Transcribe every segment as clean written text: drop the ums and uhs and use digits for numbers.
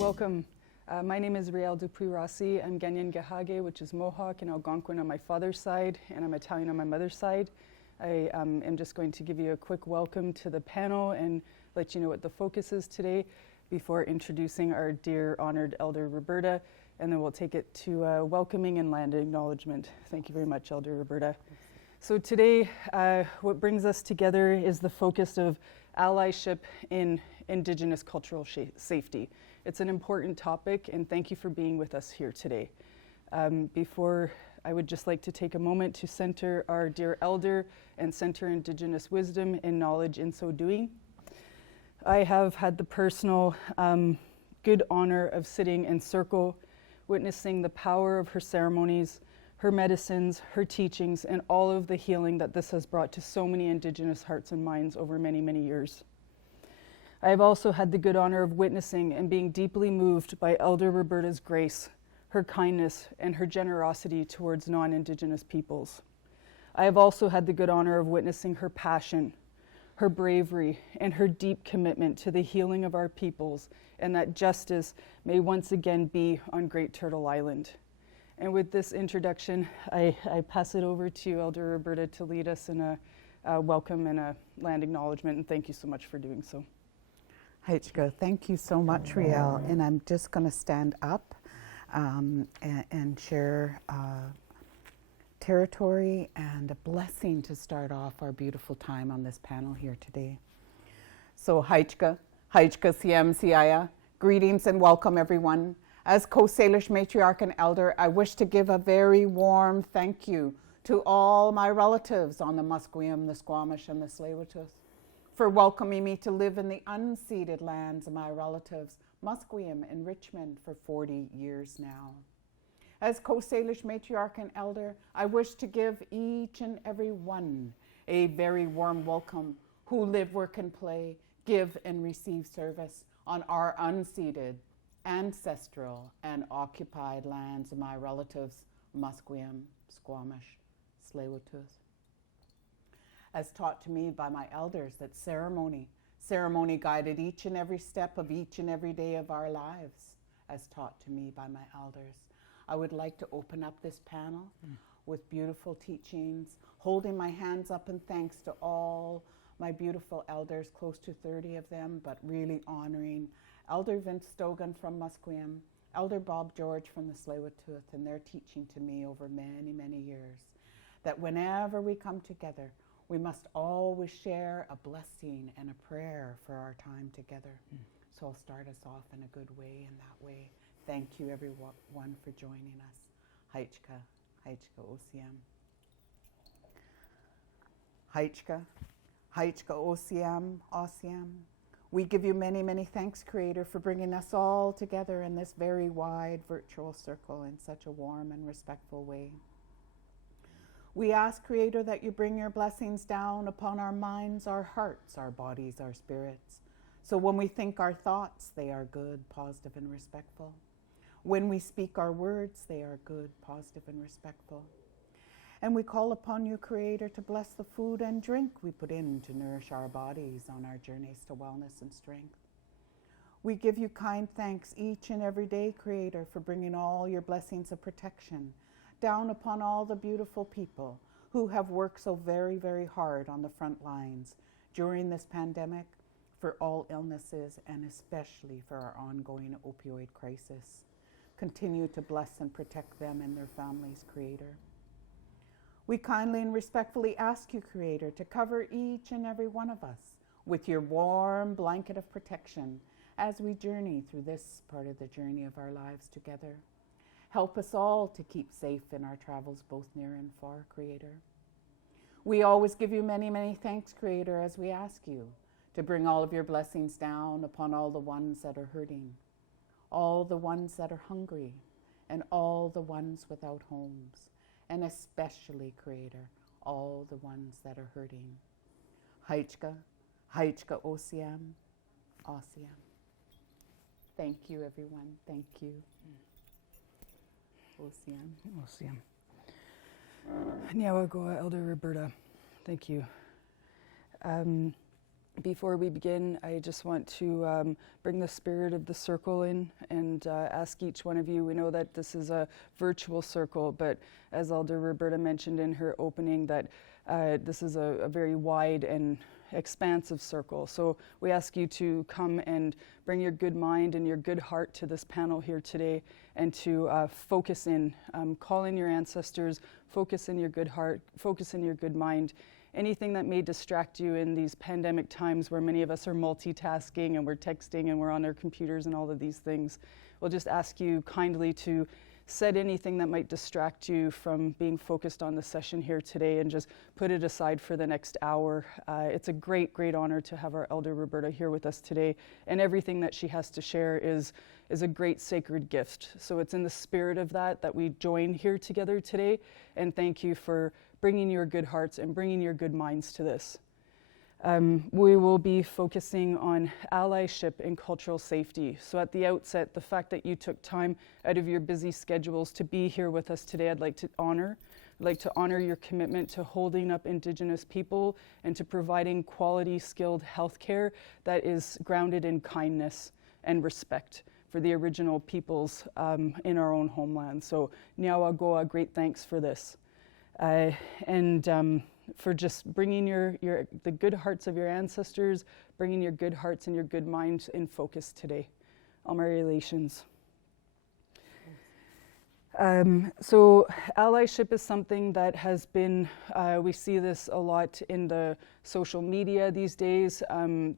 Welcome. My name is Riel Dupuy-Rossi. I'm Ganyan Gahage, which is Mohawk and Algonquin on my father's side, and I'm Italian on my mother's side. I am just going to give you a quick welcome to the panel and let you know what the focus is today before introducing our dear honored Elder Roberta, and then we'll take it to welcoming and land acknowledgement. Thank you very much, Elder Roberta. So today, what brings us together is the focus of allyship in Indigenous cultural safety. It's an important topic, and thank you for being with us here today. Before, I would just like to take a moment to center our dear elder and center Indigenous wisdom and knowledge in so doing. I have had the personal good honor of sitting in circle, witnessing the power of her ceremonies, her medicines, her teachings, and all of the healing that this has brought to so many Indigenous hearts and minds over many, many years. I have also had the good honor of witnessing and being deeply moved by Elder Roberta's grace, her kindness, and her generosity towards non-Indigenous peoples. I have also had the good honor of witnessing her passion, her bravery, and her deep commitment to the healing of our peoples, and that justice may once again be on Great Turtle Island. And with this introduction, I pass it over to Elder Roberta to lead us in a welcome and a land acknowledgement, and thank you so much for doing so. Haichka, thank you so much, Riel. And I'm just going to stand up and share territory and a blessing to start off our beautiful time on this panel here today. So Haichka Siem Siaya, greetings and welcome everyone. As Coast Salish matriarch and elder, I wish to give a very warm thank you to all my relatives on the Musqueam, the Squamish, and the Tsleil-Waututh for welcoming me to live in the unceded lands of my relatives, Musqueam and Richmond, for 40 years now. As Coast Salish matriarch and elder, I wish to give each and every one a very warm welcome who live, work, and play, give and receive service on our unceded, ancestral, and occupied lands of my relatives, Musqueam, Squamish, Tsleil-Waututh. As taught to me by my elders, that ceremony guided each and every step of each and every day of our lives, as taught to me by my elders. I would like to open up this panel with beautiful teachings, holding my hands up in thanks to all my beautiful elders, close to 30 of them, but really honoring Elder Vince Stogan from Musqueam, Elder Bob George from the Tsleil-Waututh, and their teaching to me over many, many years, that whenever we come together, we must always share a blessing and a prayer for our time together. So I'll start us off in a good way, in that way. Thank you everyone for joining us. Haichka Osiem. Haichka Osiem. We give you many, many thanks, Creator, for bringing us all together in this very wide virtual circle in such a warm and respectful way. We ask, Creator, that you bring your blessings down upon our minds, our hearts, our bodies, our spirits. So when we think our thoughts, they are good, positive, and respectful. When we speak our words, they are good, positive, and respectful. And we call upon you, Creator, to bless the food and drink we put in to nourish our bodies on our journeys to wellness and strength. We give you kind thanks each and every day, Creator, for bringing all your blessings of protection down upon all the beautiful people who have worked so very, very hard on the front lines during this pandemic for all illnesses and especially for our ongoing opioid crisis. Continue to bless and protect them and their families, Creator. We kindly and respectfully ask you, Creator, to cover each and every one of us with your warm blanket of protection as we journey through this part of the journey of our lives together. Help us all to keep safe in our travels, both near and far, Creator. We always give you many, many thanks, Creator, as we ask you to bring all of your blessings down upon all the ones that are hurting, all the ones that are hungry, and all the ones without homes, and especially, Creator, all the ones that are hurting. Haichka Osiem. Thank you, everyone. Thank you. Osiem. Nyawagoa, Elder Roberta. Thank you. Before we begin, I just want to bring the spirit of the circle in and ask each one of you. We know that this is a virtual circle, but as Elder Roberta mentioned in her opening, that this is a very wide and expansive circle. So we ask you to come and bring your good mind and your good heart to this panel here today, and to focus in, call in your ancestors, focus in your good heart, focus in your good mind. Anything that may distract you in these pandemic times where many of us are multitasking and we're texting and we're on our computers and all of these things, we'll just ask you kindly to set anything that might distract you from being focused on the session here today and just put it aside for the next hour. It's a great, great honor to have our Elder Roberta here with us today, and everything that she has to share is a great sacred gift. So it's in the spirit of that we join here together today, and thank you for bringing your good hearts and bringing your good minds to this. We will be focusing on allyship and cultural safety. So at the outset, the fact that you took time out of your busy schedules to be here with us today, I'd like to honor your commitment to holding up Indigenous people and to providing quality, skilled healthcare that is grounded in kindness and respect for the Aboriginal peoples in our own homeland. So Nyawagoa, great thanks for this. And for just bringing the good hearts of your ancestors, bringing your good hearts and your good minds in focus today. All my relations. So allyship is something that has been, we see this a lot in the social media these days.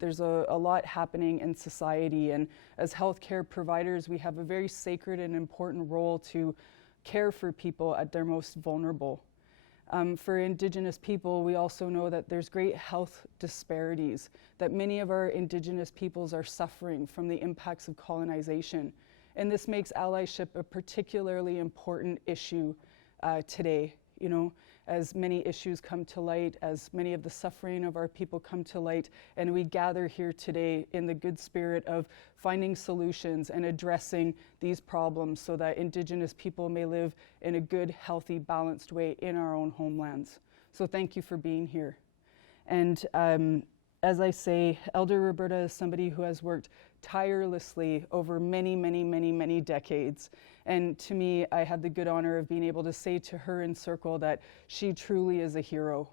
There's a lot happening in society, and as healthcare providers, we have a very sacred and important role to care for people at their most vulnerable. For Indigenous people, we also know that there's great health disparities, that many of our Indigenous peoples are suffering from the impacts of colonization. And this makes allyship a particularly important issue today, you know, as many issues come to light, as many of the suffering of our people come to light, and we gather here today in the good spirit of finding solutions and addressing these problems so that Indigenous people may live in a good, healthy, balanced way in our own homelands. So thank you for being here. And as I say, Elder Roberta is somebody who has worked tirelessly over many, many, many, many decades. And to me, I have the good honor of being able to say to her in circle that she truly is a hero.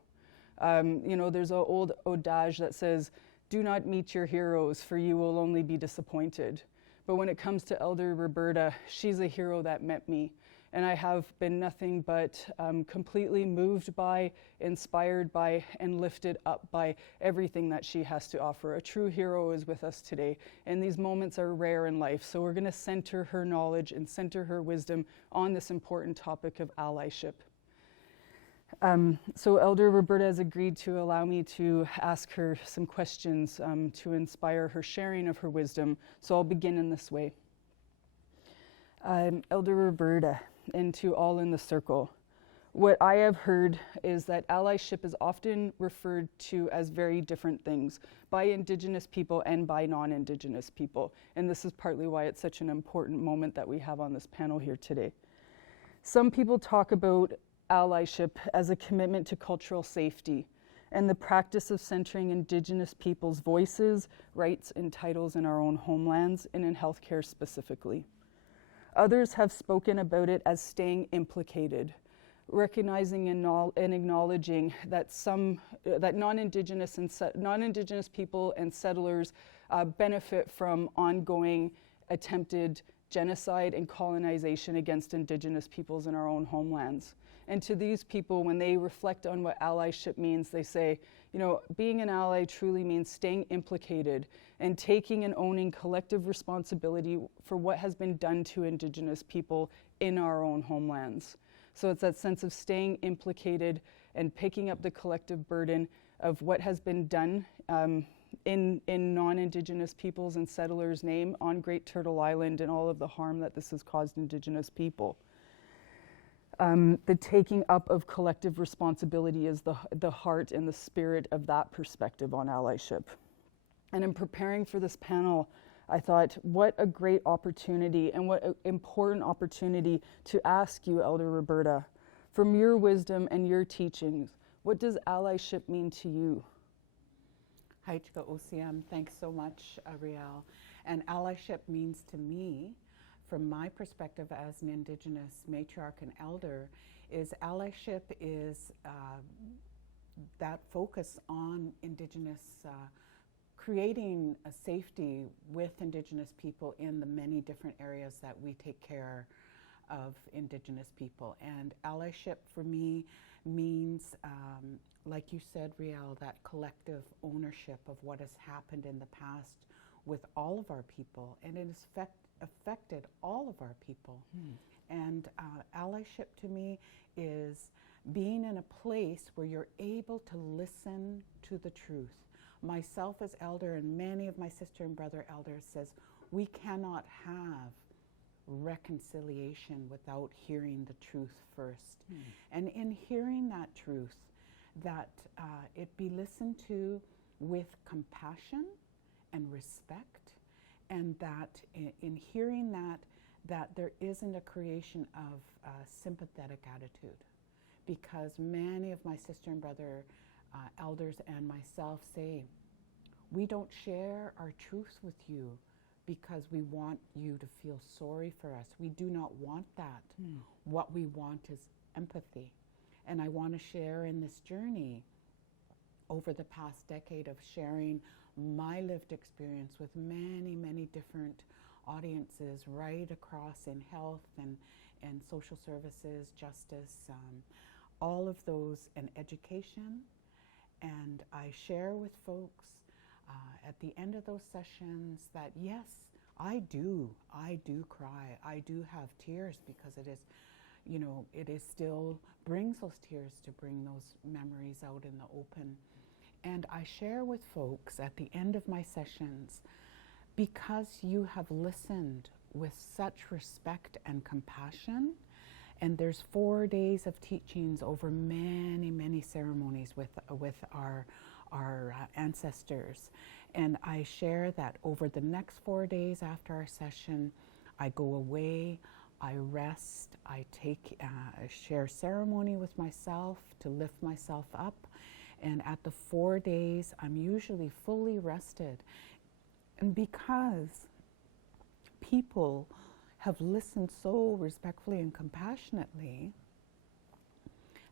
You know, there's an old adage that says, "Do not meet your heroes, for you will only be disappointed." But when it comes to Elder Roberta, she's a hero that met me. And I have been nothing but completely moved by, inspired by, and lifted up by everything that she has to offer. A true hero is with us today, and these moments are rare in life. So we're going to center her knowledge and center her wisdom on this important topic of allyship. So Elder Roberta has agreed to allow me to ask her some questions to inspire her sharing of her wisdom. So I'll begin in this way. Elder Roberta, and to all in the circle, what I have heard is that allyship is often referred to as very different things by Indigenous people and by non-Indigenous people. And this is partly why it's such an important moment that we have on this panel here today. Some people talk about allyship as a commitment to cultural safety and the practice of centering Indigenous people's voices, rights, and titles in our own homelands and in healthcare specifically. Others have spoken about it as staying implicated, recognizing and acknowledging that non-Indigenous people and settlers benefit from ongoing attempted genocide and colonization against Indigenous peoples in our own homelands. And to these people, when they reflect on what allyship means, they say, you know, being an ally truly means staying implicated and taking and owning collective responsibility for what has been done to Indigenous people in our own homelands. So it's that sense of staying implicated and picking up the collective burden of what has been done in non-Indigenous peoples and settlers' name on Great Turtle Island and all of the harm that this has caused Indigenous people. The taking up of collective responsibility is the heart and the spirit of that perspective on allyship. And in preparing for this panel, I thought, what a great opportunity and what an important opportunity to ask you, Elder Roberta, from your wisdom and your teachings, what does allyship mean to you? Haichka Osiam, thanks so much, Riel. And allyship means to me, from my perspective as an Indigenous matriarch and elder, is allyship is that focus on Indigenous, creating a safety with Indigenous people in the many different areas that we take care of Indigenous people. And allyship for me means, like you said, Riel, that collective ownership of what has happened in the past with all of our people, and it has affected all of our people. And allyship to me is being in a place where you're able to listen to the truth. Myself as elder and many of my sister and brother elders says we cannot have reconciliation without hearing the truth first. And in hearing that truth, that it be listened to with compassion and respect, and that in hearing that, that there isn't a creation of a sympathetic attitude. Because many of my sister and brother elders and myself say, we don't share our truth with you because we want you to feel sorry for us. We do not want that. What we want is empathy. And I want to share in this journey over the past decade of sharing my lived experience with many, many different audiences right across in health and social services, justice, all of those, and education. And I share with folks at the end of those sessions that yes, I do cry. I do have tears because it is, it is still brings those tears to bring those memories out in the open. And I share with folks at the end of my sessions, because you have listened with such respect and compassion, and there's 4 days of teachings over many, many ceremonies with our ancestors. And I share that over the next 4 days after our session, I go away, I rest, I share ceremony with myself to lift myself up. And at the 4 days, I'm usually fully rested. And because people have listened so respectfully and compassionately,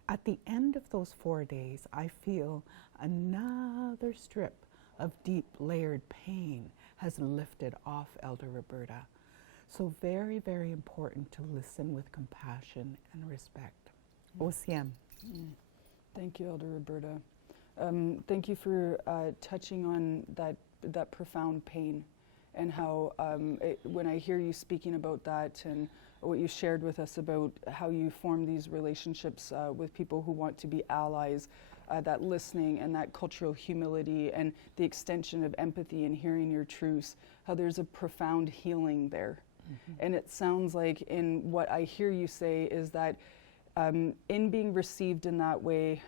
at the end of those 4 days, I feel another strip of deep layered pain has lifted off Elder Roberta. So very, very important to listen with compassion and respect. Osiem. Thank you, Elder Roberta. Thank you for touching on that profound pain, and how when I hear you speaking about that and what you shared with us about how you form these relationships with people who want to be allies, that listening and that cultural humility and the extension of empathy and hearing your truths, how there's a profound healing there. And it sounds like in what I hear you say is that in being received in that way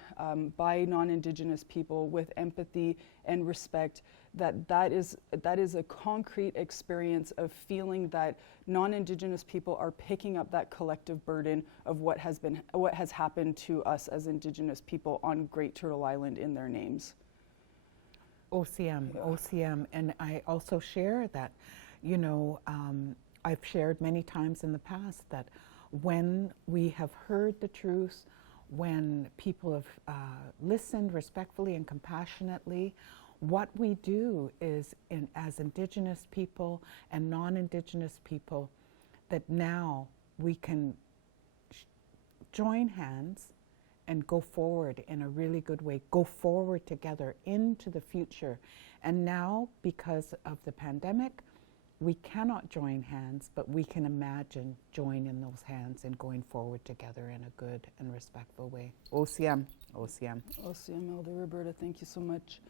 by non-Indigenous people with empathy and respect, that is a concrete experience of feeling that non-Indigenous people are picking up that collective burden of what has happened to us as Indigenous people on Great Turtle Island in their names. OCM, and I also share that, I've shared many times in the past that when we have heard the truth, when people have listened respectfully and compassionately, what we do is, as Indigenous people and non-Indigenous people, that now we can join hands and go forward in a really good way, go forward together into the future. And now, because of the pandemic, we cannot join hands, but we can imagine joining those hands and going forward together in a good and respectful way. OCM. Elder Roberta, thank you so much.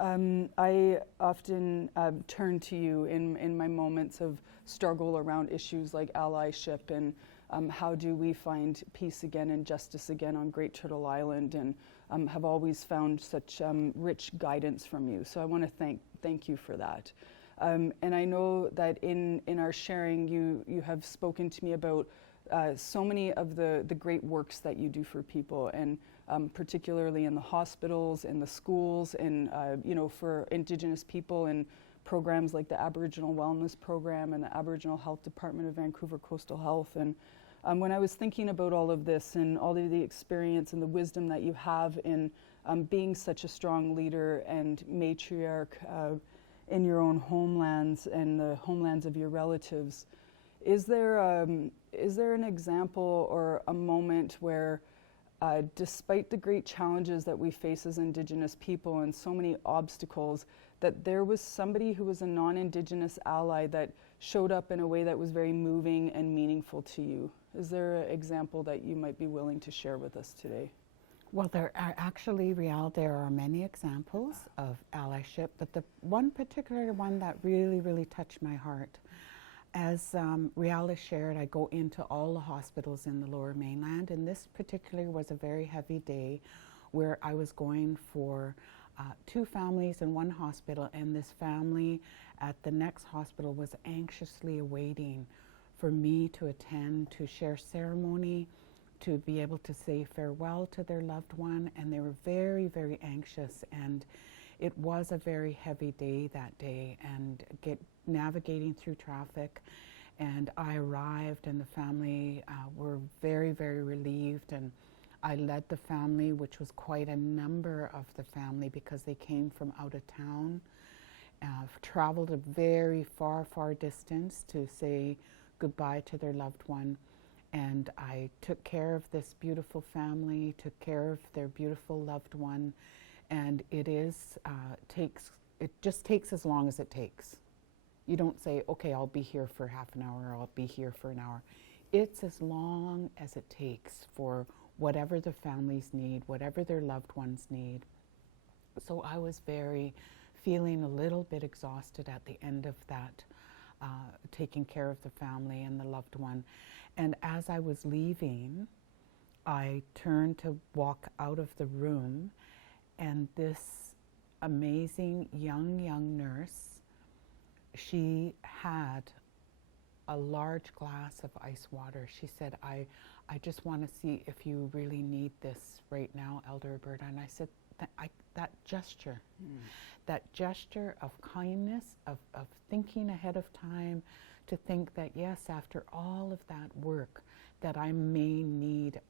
I often turn to you in my moments of struggle around issues like allyship and how do we find peace again and justice again on Great Turtle Island, and have always found such rich guidance from you. So I want to thank you for that. And I know that in our sharing, you have spoken to me about so many of the great works that you do for people, and particularly in the hospitals, in the schools, and for Indigenous people in programs like the Aboriginal Wellness Program and the Aboriginal Health Department of Vancouver Coastal Health. And when I was thinking about all of this and all of the experience and the wisdom that you have in being such a strong leader and matriarch in your own homelands and the homelands of your relatives, is there an example or a moment where despite the great challenges that we face as Indigenous people and so many obstacles, that there was somebody who was a non-Indigenous ally that showed up in a way that was very moving and meaningful to you? Is there an example that you might be willing to share with us today? Well, there are actually, Rial, there are many examples of allyship, but the one particular one that really, really touched my heart. As Rial has shared, I go into all the hospitals in the Lower Mainland, and this particularly was a very heavy day where I was going for 2 families in one hospital, and this family at the next hospital was anxiously awaiting for me to attend, to share ceremony, to be able to say farewell to their loved one, and they were very, very anxious, and it was a very heavy day that day, and navigating through traffic, and I arrived, and the family were very, very relieved, and I led the family, which was quite a number of the family because they came from out of town, traveled a very far, far distance to say goodbye to their loved one. And I took care of this beautiful family, took care of their beautiful loved one, and it just takes as long as it takes. You don't say, okay, I'll be here for half an hour, or I'll be here for an hour. It's as long as it takes for whatever the families need, whatever their loved ones need. So I was feeling a little bit exhausted at the end of that, taking care of the family and the loved one. And as I was leaving, I turned to walk out of the room, and this amazing young nurse, she had a large glass of ice water. She said, I just want to see if you really need this right now, Elder Roberta. And I said, that gesture, that gesture of kindness, of thinking ahead of time, to think that yes, after all of that work, that I may need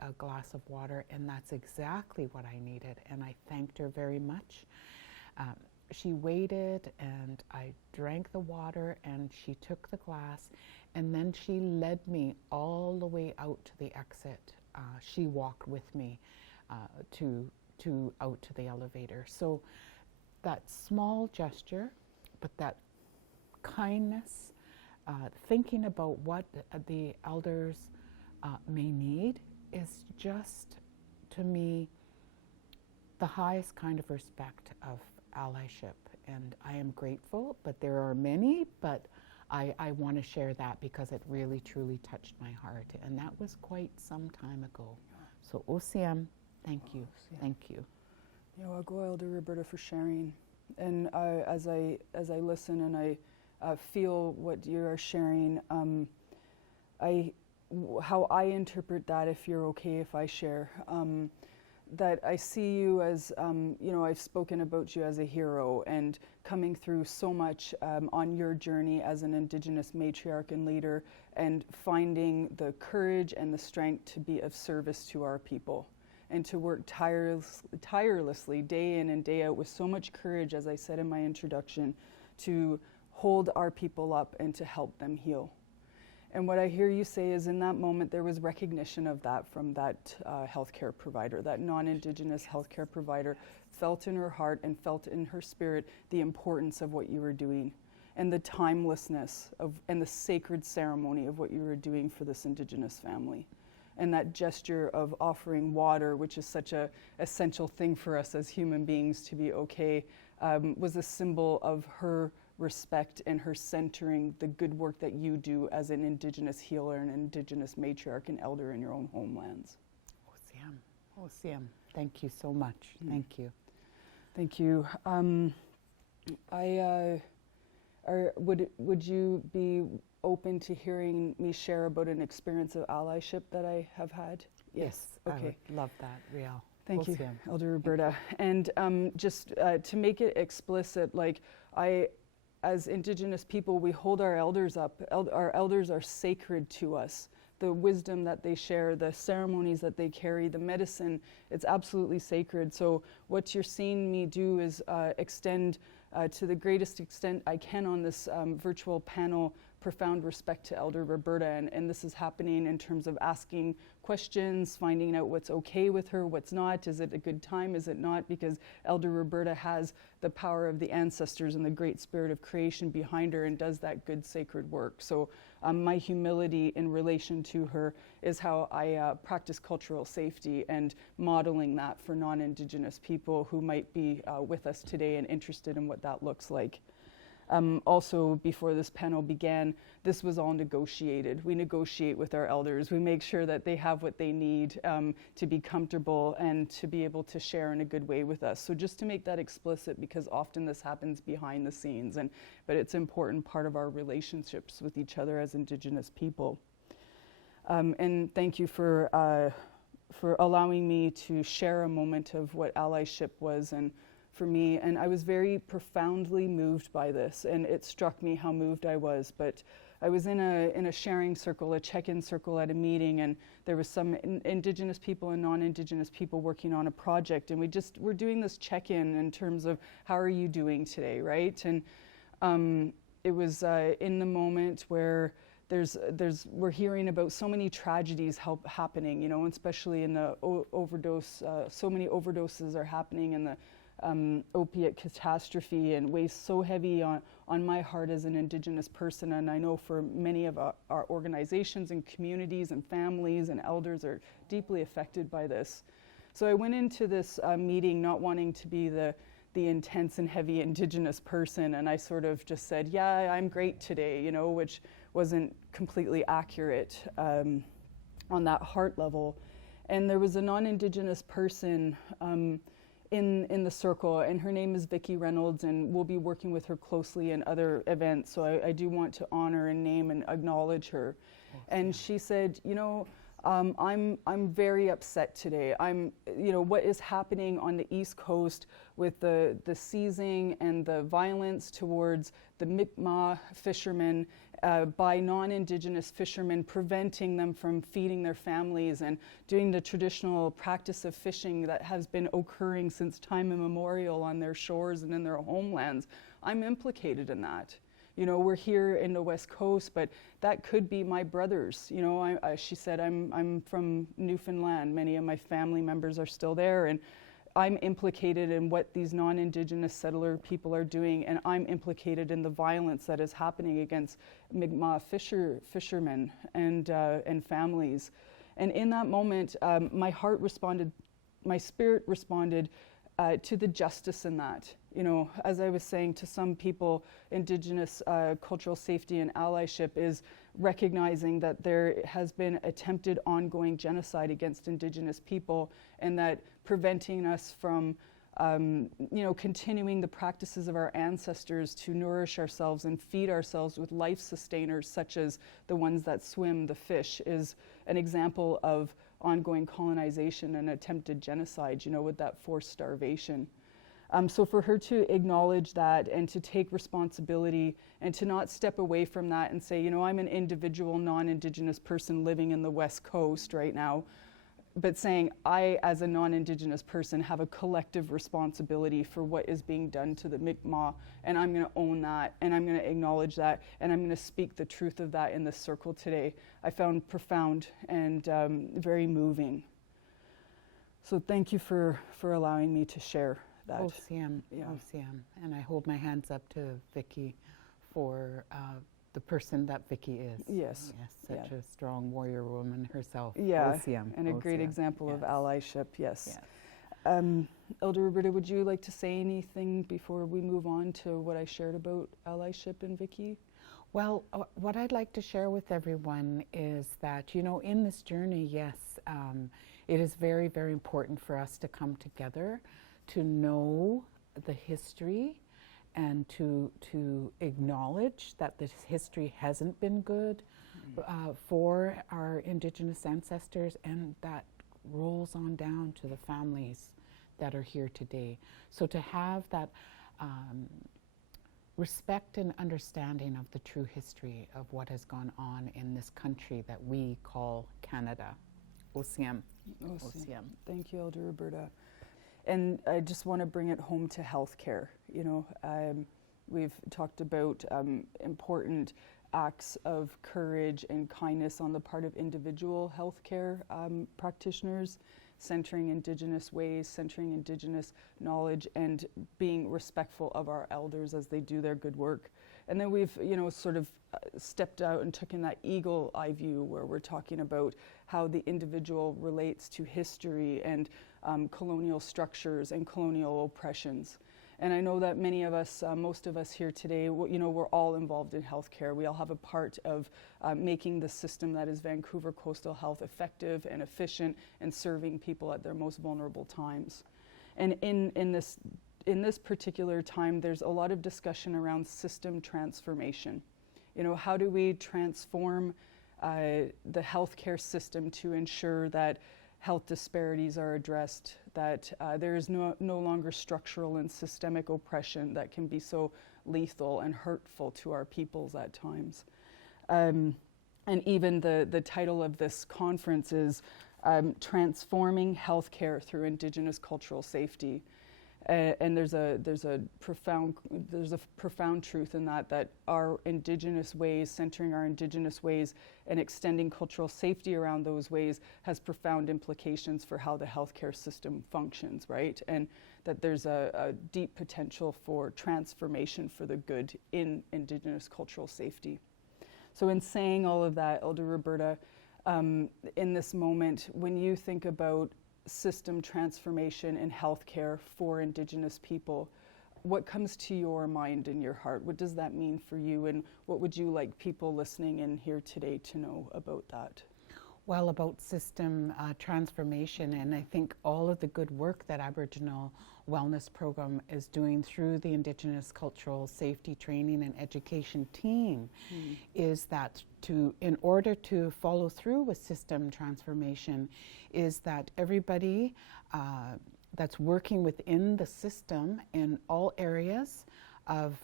a glass of water, and that's exactly what I needed. And I thanked her very much. She waited, and I drank the water, and she took the glass, and then she led me all the way out to the exit. She walked with me out to the elevator. So that small gesture, but that kindness, thinking about what the elders may need, is just, to me, the highest kind of respect of allyship. And I am grateful, but there are many, but I want to share that because it really, truly touched my heart. And that was quite some time ago. So, Osiam, thank you. Thank you. Yawago, Elder Roberta, for sharing. And as I listen and I feel what you are sharing, how I interpret that, if you're okay if I share, that I see you as, I've spoken about you as a hero and coming through so much on your journey as an Indigenous matriarch and leader, and finding the courage and the strength to be of service to our people and to work tirelessly day in and day out with so much courage, as I said in my introduction, to hold our people up and to help them heal. And what I hear you say is, in that moment there was recognition of that from that healthcare provider, that non-Indigenous healthcare provider felt in her heart and felt in her spirit the importance of what you were doing and the timelessness and the sacred ceremony of what you were doing for this Indigenous family. And that gesture of offering water, which is such an essential thing for us as human beings to be okay, was a symbol of her respect and her centering the good work that you do as an Indigenous healer and Indigenous matriarch and elder in your own homelands. Osiam. Thank you so much. Thank you. Thank you. Would you be open to hearing me share about an experience of allyship that I have had? Yes, Okay. I would love that, Rial. Thank you, Awesome. Elder Roberta. And just to make it explicit, like as Indigenous people, we hold our elders up. Our elders are sacred to us. The wisdom that they share, the ceremonies that they carry, the medicine, it's absolutely sacred. So what you're seeing me do is extend to the greatest extent I can on this virtual panel profound respect to Elder Roberta, and this is happening in terms of asking questions, finding out what's okay with her, what's not, is it a good time, is it not, because Elder Roberta has the power of the ancestors and the great spirit of creation behind her and does that good sacred work. So my humility in relation to her is how I practice cultural safety and modeling that for non-Indigenous people who might be with us today and interested in what that looks like. Also, before this panel began, this was all negotiated. We negotiate with our elders. We make sure that they have what they need to be comfortable and to be able to share in a good way with us. So just to make that explicit, because often this happens behind the scenes, but it's an important part of our relationships with each other as Indigenous people. And thank you for allowing me to share a moment of what allyship was and for me, and I was very profoundly moved by this, and it struck me how moved I was. But I was in a sharing circle, a check-in circle at a meeting, and there was some Indigenous people and non-Indigenous people working on a project, and we're doing this check-in in terms of how are you doing today, right? And it was in the moment where we're hearing about so many tragedies happening, you know, especially in the overdose. So many overdoses are happening in the opiate catastrophe, and weighs so heavy on my heart as an Indigenous person, and I know for many of our organizations and communities and families and elders are deeply affected by this. So I went into this meeting not wanting to be the intense and heavy Indigenous person, and I sort of just said, yeah, I'm great today, you know, which wasn't completely accurate on that heart level. And there was a non-Indigenous person in the circle, and her name is Vicki Reynolds, and we'll be working with her closely in other events, so I do want to honor and name and acknowledge her. And she said, you know, I'm very upset today. You know, what is happening on the East Coast with the seizing and the violence towards the Mi'kmaq fishermen by non-Indigenous fishermen, preventing them from feeding their families and doing the traditional practice of fishing that has been occurring since time immemorial on their shores and in their homelands. I'm implicated in that. You know, we're here in the West Coast, but that could be my brothers. You know, she said, I'm from Newfoundland. Many of my family members are still there, and I'm implicated in what these non-Indigenous settler people are doing, and I'm implicated in the violence that is happening against Mi'kmaq fishermen and families. And in that moment, my heart responded, my spirit responded to the justice in that. You know, as I was saying to some people, Indigenous cultural safety and allyship is recognizing that there has been attempted ongoing genocide against Indigenous people, and that preventing us from you know, continuing the practices of our ancestors to nourish ourselves and feed ourselves with life sustainers such as the ones that swim, the fish, is an example of ongoing colonization and attempted genocide, you know, with that forced starvation. So for her to acknowledge that and to take responsibility and to not step away from that and say, you know, I'm an individual non-Indigenous person living in the West Coast right now, but saying I, as a non-Indigenous person, have a collective responsibility for what is being done to the Mi'kmaq, and I'm going to own that, and I'm going to acknowledge that, and I'm going to speak the truth of that in this circle today, I found profound and very moving. So thank you for allowing me to share that. OCM, Yeah. OCM. And I hold my hands up to Vicki for the person that Vicki is. Yes. Yes, such a strong warrior woman herself. Yeah, OCM, and a great OCM. example of Yes. allyship, yes. Yes. Elder Roberta, would you like to say anything before we move on to what I shared about allyship and Vicki? Well, what I'd like to share with everyone is that, you know, in this journey, yes, it is very, very important for us to come together, to know the history, and to acknowledge that this history hasn't been good for our Indigenous ancestors, and that rolls on down to the families that are here today. So to have that respect and understanding of the true history of what has gone on in this country that we call Canada. OCM. OCM. Thank you, Elder Roberta. And I just want to bring it home to healthcare. You know, we've talked about important acts of courage and kindness on the part of individual healthcare practitioners, centering Indigenous ways, centering Indigenous knowledge, and being respectful of our elders as they do their good work. And then we've, you know, sort of stepped out and taken that eagle eye view where we're talking about how the individual relates to history and colonial structures and colonial oppressions. And I know that many of us, most of us here today, you know, we're all involved in healthcare. We all have a part of making the system that is Vancouver Coastal Health effective and efficient and serving people at their most vulnerable times. And in this particular time, there's a lot of discussion around system transformation. You know, how do we transform the healthcare system to ensure that health disparities are addressed, that there is no longer structural and systemic oppression that can be so lethal and hurtful to our peoples at times. And even the title of this conference is Transforming Healthcare Through Indigenous Cultural Safety. And there's a profound truth in that our Indigenous ways, centering our Indigenous ways and extending cultural safety around those ways has profound implications for how the healthcare system functions, right? And that there's a deep potential for transformation for the good in Indigenous cultural safety. So in saying all of that, Elder Roberta, in this moment, when you think about system transformation in healthcare for Indigenous people, what comes to your mind and your heart? What does that mean for you, and what would you like people listening in here today to know about that? Well, about system transformation, and I think all of the good work that Aboriginal Wellness Program is doing through the Indigenous Cultural Safety Training and Education team is that in order to follow through with system transformation, is that everybody that's working within the system in all areas of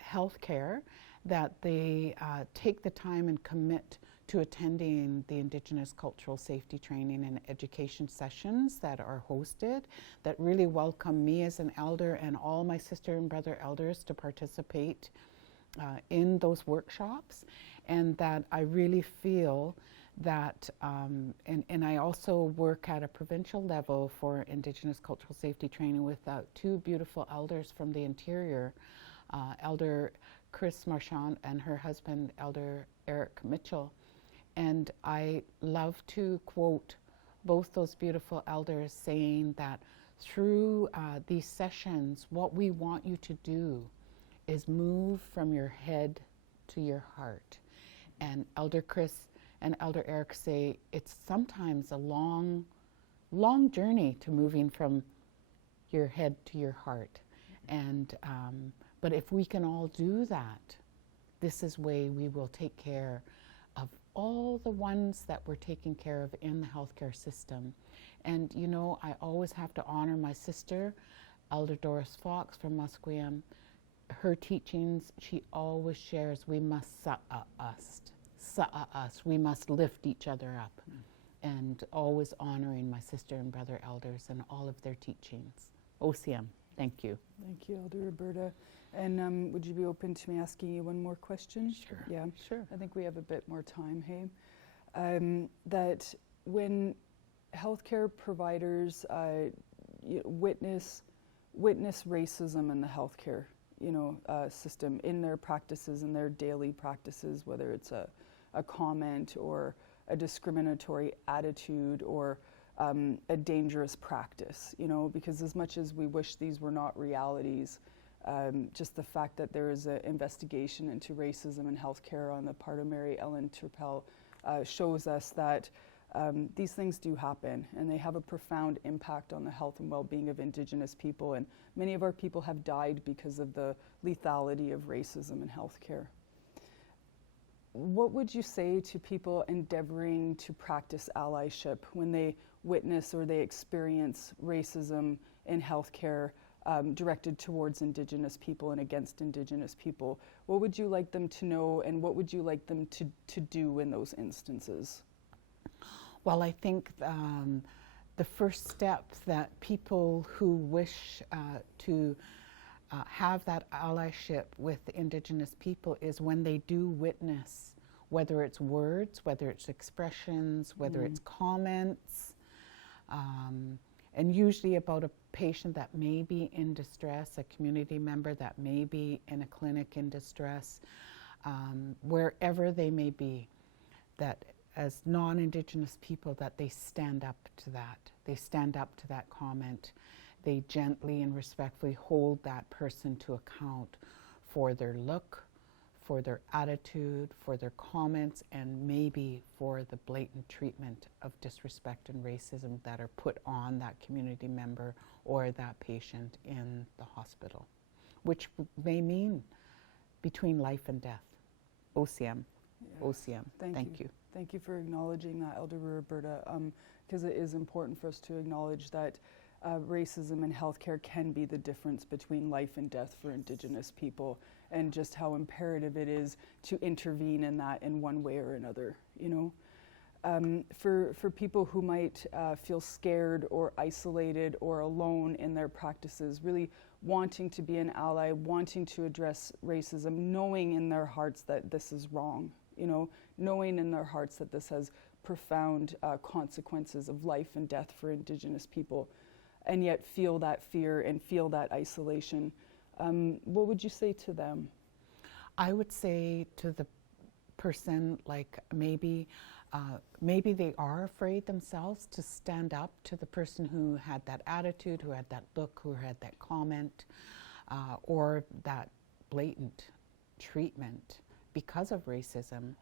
healthcare, that they take the time and commit to attending the Indigenous Cultural Safety Training and Education sessions that are hosted, that really welcome me as an elder and all my sister and brother elders to participate in those workshops, and that I really feel that, and I also work at a provincial level for Indigenous Cultural Safety Training with two beautiful elders from the interior, Elder Chris Marchand and her husband, Elder Eric Mitchell. And I love to quote both those beautiful elders saying that through these sessions, what we want you to do is move from your head to your heart. And Elder Chris and Elder Eric say it's sometimes a long, long journey to moving from your head to your heart. And but if we can all do that, this is way we will take care of all the ones that we're taking care of in the healthcare system. And you know, I always have to honor my sister, Elder Doris Fox from Musqueam. Her teachings, she always shares, we must us, we must lift each other up. And always honoring my sister and brother elders and all of their teachings. OCM, thank you. Thank you, Elder Roberta. And would you be open to me asking you one more question? Sure. Yeah, sure. I think we have a bit more time, hey? That when healthcare providers witness racism in the healthcare system, in their practices, in their daily practices, whether it's a comment or a discriminatory attitude or a dangerous practice, because as much as we wish these were not realities, just the fact that there is an investigation into racism in healthcare on the part of Mary Ellen Turpel shows us that these things do happen, and they have a profound impact on the health and well-being of Indigenous people, and many of our people have died because of the lethality of racism in healthcare. What would you say to people endeavoring to practice allyship when they witness or they experience racism in healthcare directed towards Indigenous people and against Indigenous people. What would you like them to know, and what would you like them to do in those instances? Well, I think the first step that people who wish to have that allyship with Indigenous people is when they do witness, whether it's words, whether it's expressions, whether it's comments, and usually about a patient that may be in distress, a community member that may be in a clinic in distress, wherever they may be, that as non-Indigenous people, that they stand up to that. They stand up to that comment. They gently and respectfully hold that person to account for their look, for their attitude, for their comments, and maybe for the blatant treatment of disrespect and racism that are put on that community member or that patient in the hospital, which may mean between life and death. OCM. Yeah. OCM. Thank you. Thank you for acknowledging that, Elder Roberta, because it is important for us to acknowledge that racism in healthcare can be the difference between life and death for Indigenous people, and just how imperative it is to intervene in that in one way or another, you know. For people who might feel scared or isolated or alone in their practices, really wanting to be an ally, wanting to address racism, knowing in their hearts that this is wrong, you know, knowing in their hearts that this has profound consequences of life and death for Indigenous people, and yet feel that fear and feel that isolation. What would you say to them? I would say to the person, like maybe they are afraid themselves to stand up to the person who had that attitude, who had that look, who had that comment, or that blatant treatment because of racism,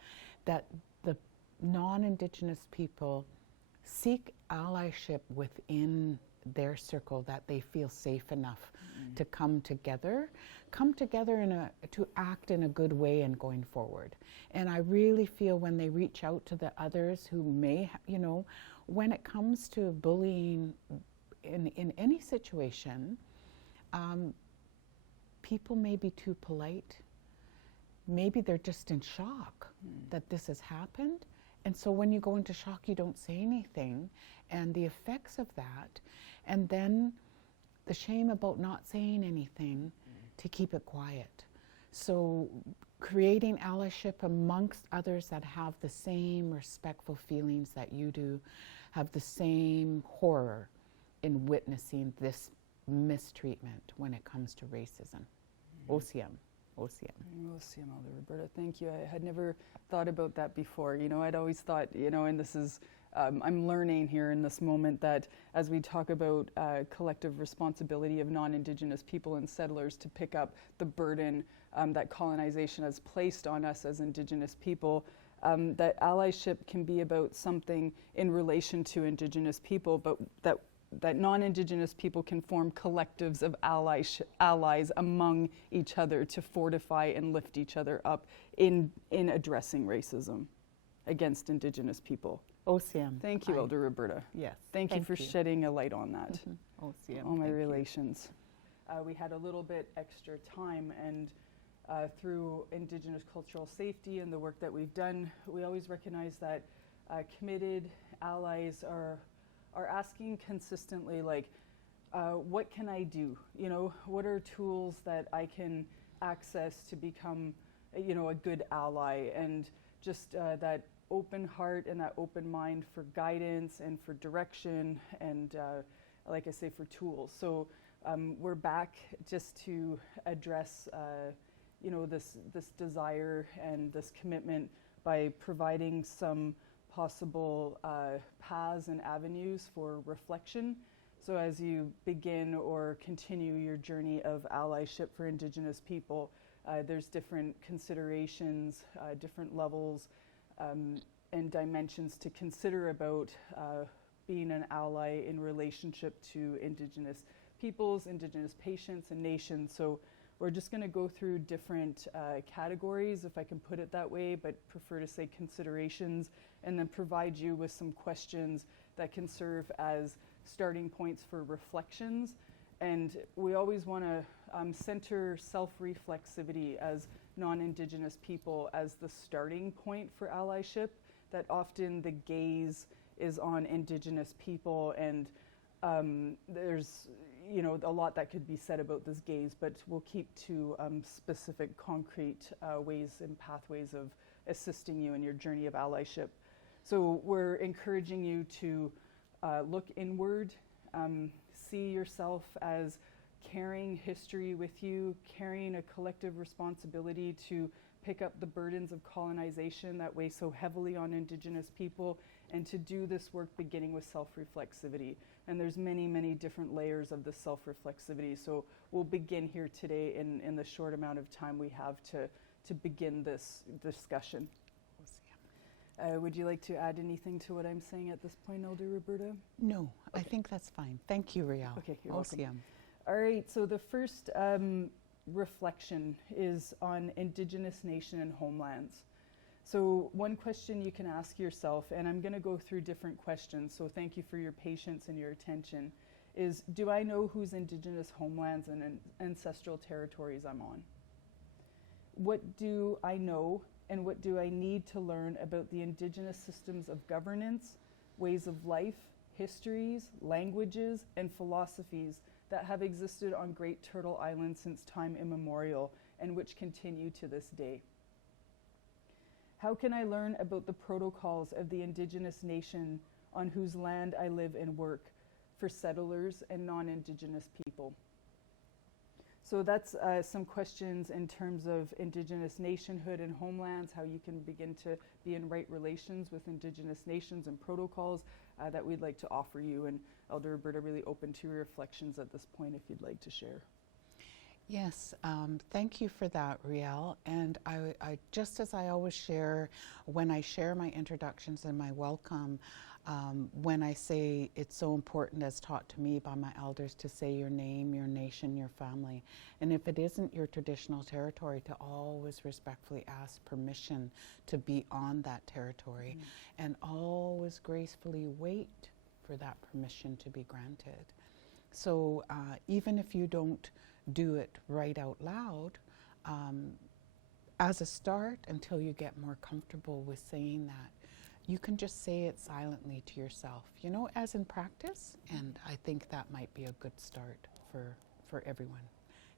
that the non-Indigenous people seek allyship within their circle, that they feel safe enough to come together to act in a good way and going forward. And I really feel when they reach out to the others who may, you know, when it comes to bullying in any situation, people may be too polite. Maybe they're just in shock that this has happened. And so when you go into shock, you don't say anything, and the effects of that, and then the shame about not saying anything to keep it quiet. So creating allyship amongst others that have the same respectful feelings that you do, have the same horror in witnessing this mistreatment when it comes to racism. OCM. OCM, Elder Roberta, thank you. I had never thought about that before. You know, I'd always thought, you know, and this is, I'm learning here in this moment that as we talk about collective responsibility of non-Indigenous people and settlers to pick up the burden that colonization has placed on us as Indigenous people, that allyship can be about something in relation to Indigenous people, but that non-Indigenous people can form collectives of allies among each other to fortify and lift each other up in addressing racism against Indigenous people. OCM. Thank you, Elder Roberta. Yes. Thank you for shedding a light on that. OCM. All my relations. We had a little bit extra time, and through Indigenous cultural safety and the work that we've done, we always recognize that committed allies are asking consistently, like, what can I do? You know, what are tools that I can access to become, you know, a good ally? And just that open heart and that open mind for guidance and for direction and, like I say, for tools. So we're back just to address, you know, this desire and this commitment by providing some possible paths and avenues for reflection. So as you begin or continue your journey of allyship for Indigenous people, there's different considerations, different levels and dimensions to consider about being an ally in relationship to Indigenous peoples, Indigenous patients, and nations. So we're just going to go through different categories, if I can put it that way, but prefer to say considerations, and then provide you with some questions that can serve as starting points for reflections. And we always want to center self-reflexivity as non-Indigenous people as the starting point for allyship, that often the gaze is on Indigenous people, and there's a lot that could be said about this gaze, but we'll keep to specific concrete ways and pathways of assisting you in your journey of allyship. So we're encouraging you to look inward, see yourself as carrying history with you, carrying a collective responsibility to pick up the burdens of colonization that weigh so heavily on Indigenous people, and to do this work beginning with self-reflexivity. And there's many, many different layers of the self-reflexivity. So we'll begin here today in the short amount of time we have to begin this discussion. Would you like to add anything to what I'm saying at this point, Elder Roberta? No, okay. I think that's fine. Thank you, Riel. Okay, you're welcome. All right, so the first reflection is on Indigenous nation and homelands. So one question you can ask yourself, and I'm going to go through different questions, so thank you for your patience and your attention, is do I know whose Indigenous homelands and ancestral territories I'm on? What do I know and what do I need to learn about the Indigenous systems of governance, ways of life, histories, languages, and philosophies that have existed on Great Turtle Island since time immemorial and which continue to this day? How can I learn about the protocols of the Indigenous nation on whose land I live and work for settlers and non-Indigenous people? So that's some questions in terms of Indigenous nationhood and homelands, how you can begin to be in right relations with Indigenous nations and protocols that we'd like to offer you. And Elder Roberta, really open to your reflections at this point if you'd like to share. Yes, thank you for that, Riel. And I just as I always share, when I share my introductions and my welcome, when I say it's so important, as taught to me by my elders, to say your name, your nation, your family. And if it isn't your traditional territory, to always respectfully ask permission to be on that territory, and always gracefully wait for that permission to be granted. So even if you don't do it right out loud, as a start, until you get more comfortable with saying that, you can just say it silently to yourself, as in practice. And I think that might be a good start for everyone,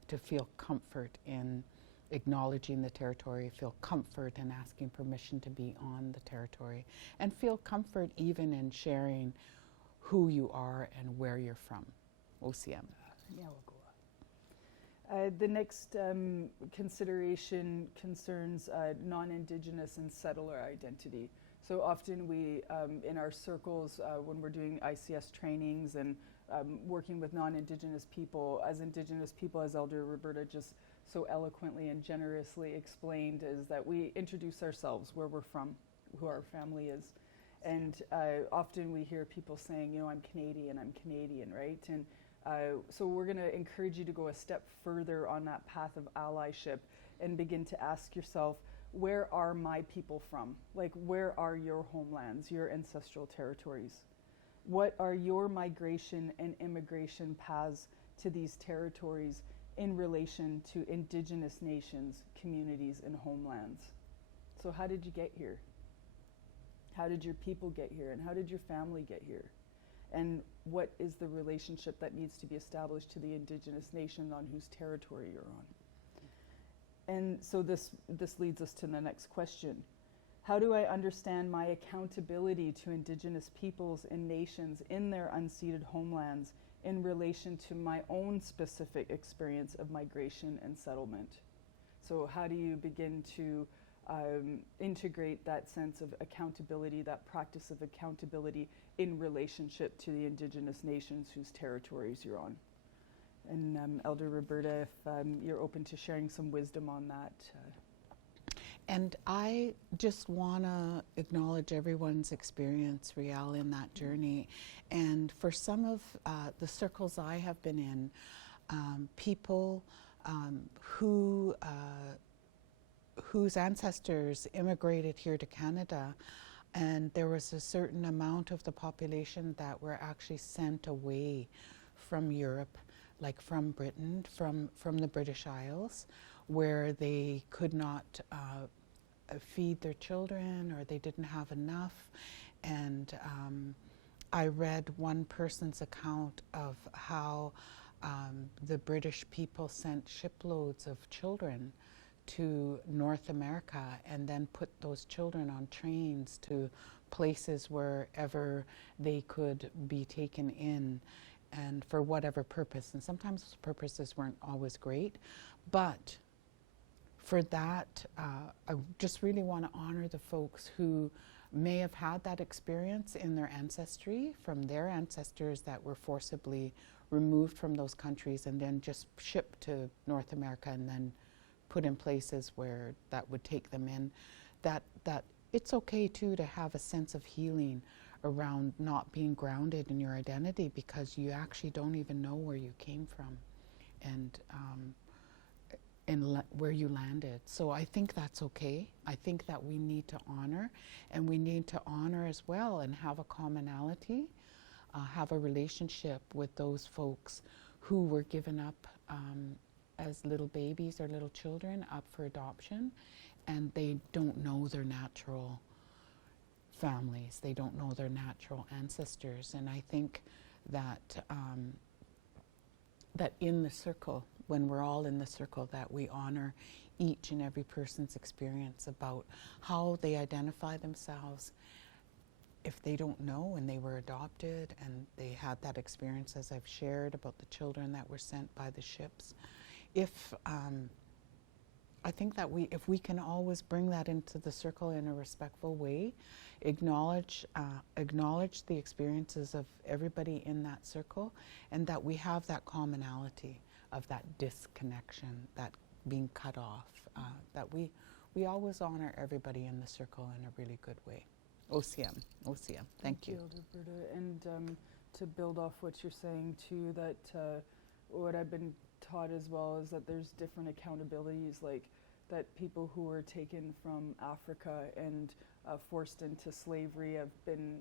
to feel comfort in acknowledging the territory, feel comfort in asking permission to be on the territory, and feel comfort even in sharing who you are and where you're from. OCM. Yeah, we'll go. The next consideration concerns non-Indigenous and settler identity. So often we, in our circles, when we're doing ICS trainings and working with non-Indigenous people, as Elder Roberta just so eloquently and generously explained, is that we introduce ourselves, where we're from, who our family is. And often we hear people saying, I'm Canadian, right? And so we're going to encourage you to go a step further on that path of allyship and begin to ask yourself, where are my people from? Like, where are your homelands, your ancestral territories? What are your migration and immigration paths to these territories in relation to Indigenous nations, communities, and homelands? So how did you get here? How did your people get here? And how did your family get here? And what is the relationship that needs to be established to the Indigenous nation on whose territory you're on? And so this leads us to the next question. How do I understand my accountability to Indigenous peoples and nations in their unceded homelands in relation to my own specific experience of migration and settlement? So how do you begin to integrate that sense of accountability, that practice of accountability in relationship to the Indigenous nations whose territories you're on? And Elder Roberta, if you're open to sharing some wisdom on that. And I just want to acknowledge everyone's experience, Riel, in that journey. And for some of the circles I have been in, people whose ancestors immigrated here to Canada, And there was a certain amount of the population that were actually sent away from Europe, like from Britain, from the British Isles, where they could not feed their children, or they didn't have enough. And I read one person's account of how the British people sent shiploads of children to North America and then put those children on trains to places wherever they could be taken in, and for whatever purpose. And sometimes those purposes weren't always great, but for that, I just really want to honor the folks who may have had that experience in their ancestry from their ancestors that were forcibly removed from those countries and then just shipped to North America and then put in places where that would take them in. That it's okay too to have a sense of healing around not being grounded in your identity, because you actually don't even know where you came from and where you landed. So I think that's okay. I think that we need to honor, and we need to honor as well and have a commonality, have a relationship with those folks who were given up as little babies or little children up for adoption, and they don't know their natural families, they don't know their natural ancestors. And I think that that in the circle, when we're all in the circle, that we honor each and every person's experience about how they identify themselves. If they don't know and they were adopted and they had that experience, as I've shared about the children that were sent by the ships, I think that if we can always bring that into the circle in a respectful way, acknowledge the experiences of everybody in that circle, and that we have that commonality of that disconnection, that being cut off, that we always honor everybody in the circle in a really good way. OCM, thank you. Roberta. And to build off what you're saying too, that what I've been taught as well is that there's different accountabilities, like that people who were taken from Africa and forced into slavery have been,